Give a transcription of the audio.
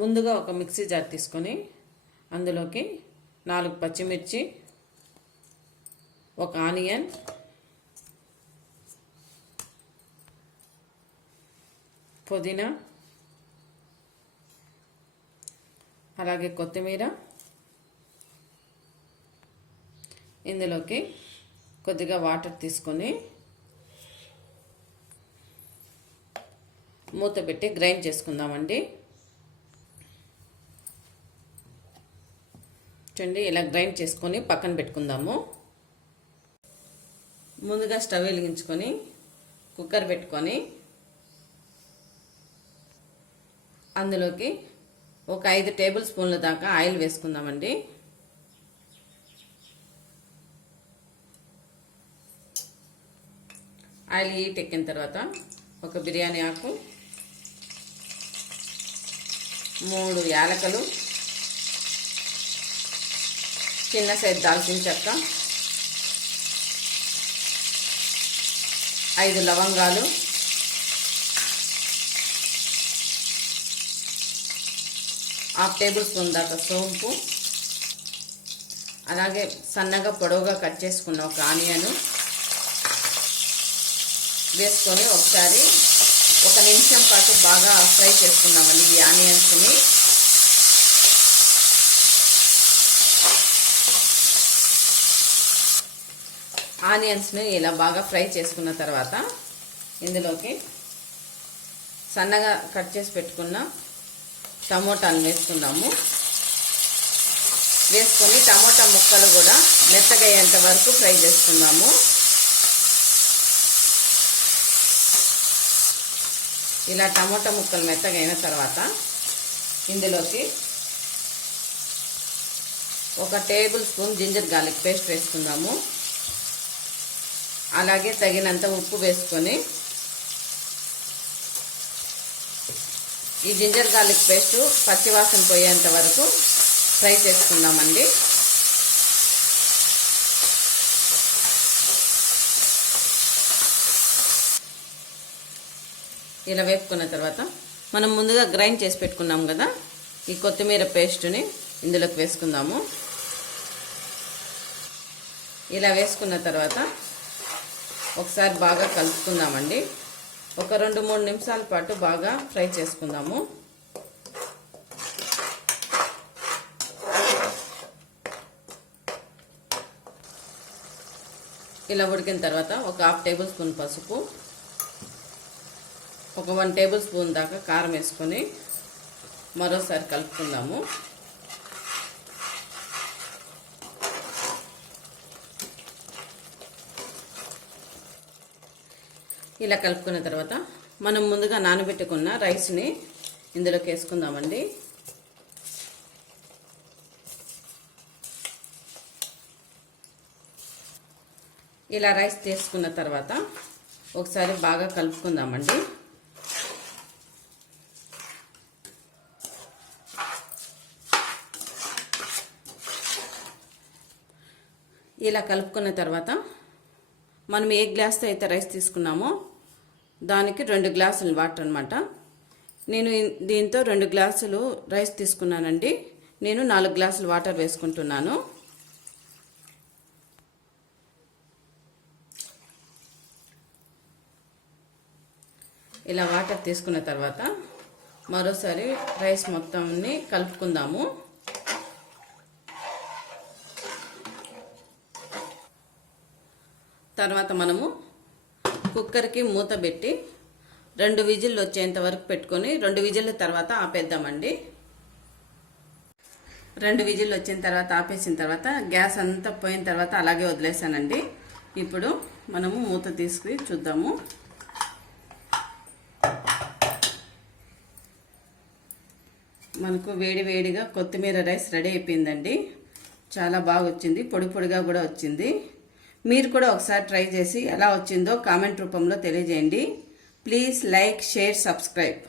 ముందుగా ఒక mixie jar తీసుకొని అందులోకి నాలుగు పచ్చిమిర్చి ఒక ఆనియన్ పుదీనా అలాగే కొత్తిమీర. ఇందులోకి కొద్దిగా వాటర్ తీసుకొని మూత పెట్టి గ్రైండ్ చేసుకుందామండి. చూడండి ఇలా గ్రైండ్ చేసుకొని పక్కన పెట్టుకుందాము. ముందుగా స్టవ్ వెలిగించుకొని కుక్కర్ పెట్టుకొని అందులోకి ఒక ఐదు టేబుల్ స్పూన్ల దాకా ఆయిల్ వేసుకుందామండి. ఆయిల్ హీట్ ఎక్కిన తర్వాత ఒక బిర్యానీ ఆకు మూడు యాలకలు చిన్న సైజ్ దాల్చిన చెక్క. ఐదు లవంగాలు. హాఫ్ టేబుల్ స్పూన్ దాకా సోంపు. అలాగే సన్నగా పొడవుగా కట్ చేసుకున్న ఒక ఆనియను వేసుకొని ఒకసారి ఒక నిమిషం పాటు బాగా ఫ్రై చేసుకున్నామండి ఈ ఆనియన్స్ని. ఆనియన్స్ని ఇలా బాగా ఫ్రై చేసుకున్న తర్వాత ఇందులోకి సన్నగా కట్ చేసి పెట్టుకున్న టమోటాలు వేసుకున్నాము వేసుకొని టమోటా ముక్కలు కూడా మెత్తగా అయ్యేంత వరకు ఫ్రై చేసుకున్నాము ఇలా టమోటా ముక్కలు మెత్తగా అయిన తర్వాత ఇందులోకి ఒక tablespoon ginger garlic paste వేసుకుందాము. అలాగే తగినంత ఉప్పు వేసుకొని ఈ జింజర్ గార్లిక్ పేస్ట్ పచ్చివాసన పోయేంత వరకు ఫ్రై చేసుకుందామండి. ఇలా వేపుకున్న తర్వాత మనం ముందుగా గ్రైండ్ చేసి పెట్టుకున్నాం కదా ఈ కొత్తిమీర పేస్ట్ని ఇందులోకి వేసుకుందాము. ఇలా వేసుకున్న తర్వాత ఒకసారి బాగా కలుపుకుందామండి. ఒక రెండు మూడు నిమిషాల పాటు బాగా ఫ్రై చేసుకుందాము. ఇలా ఉడికిన తర్వాత ఒక హాఫ్ టేబుల్ స్పూన్ పసుపు ఒక వన్ టేబుల్ స్పూన్ దాకా కారం వేసుకొని మరోసారి కలుపుకుందాము. ఇలా కలుపుకున్న తర్వాత మనం ముందుగా నానబెట్టుకున్న రైస్ని ఇందులోకి వేసుకుందామండి. ఇలా రైస్ తీసుకున్న తర్వాత ఒకసారి బాగా కలుపుకుందామండి. ఇలా కలుపుకున్న తర్వాత మనం ఏ గ్లాస్తో అయితే రైస్ తీసుకున్నామో దానికి రెండు గ్లాసులు వాటర్ అనమాట నేను దీంతో రెండు గ్లాసులు రైస్ తీసుకున్నానండి. నేను నాలుగు గ్లాసులు వాటర్ వేసుకుంటున్నాను. ఇలా వాటర్ తీసుకున్న తర్వాత మరోసారి రైస్ మొత్తాన్ని కలుపుకుందాము. తర్వాత మనము కుక్కర్కి మూత పెట్టి రెండు విజిల్లు వచ్చేంత వరకు పెట్టుకొని రెండు విజిల్ల తర్వాత ఆపేద్దామండి. రెండు విజిల్లు వచ్చిన తర్వాత ఆపేసిన తర్వాత గ్యాస్ అంతా పోయిన తర్వాత అలాగే వదిలేసానండి. ఇప్పుడు మనము మూత తీసుకుని చూద్దాము. మనకు వేడి వేడిగా కొత్తిమీర రైస్ రెడీ అయిపోయిందండి. చాలా బాగా వచ్చింది పొడి పొడిగా కూడా వచ్చింది. మీరు కూడా ఒకసారి ట్రై చేసి ఎలా వచ్చిందో కామెంట్ రూపంలో తెలియజేయండి. Please like share subscribe.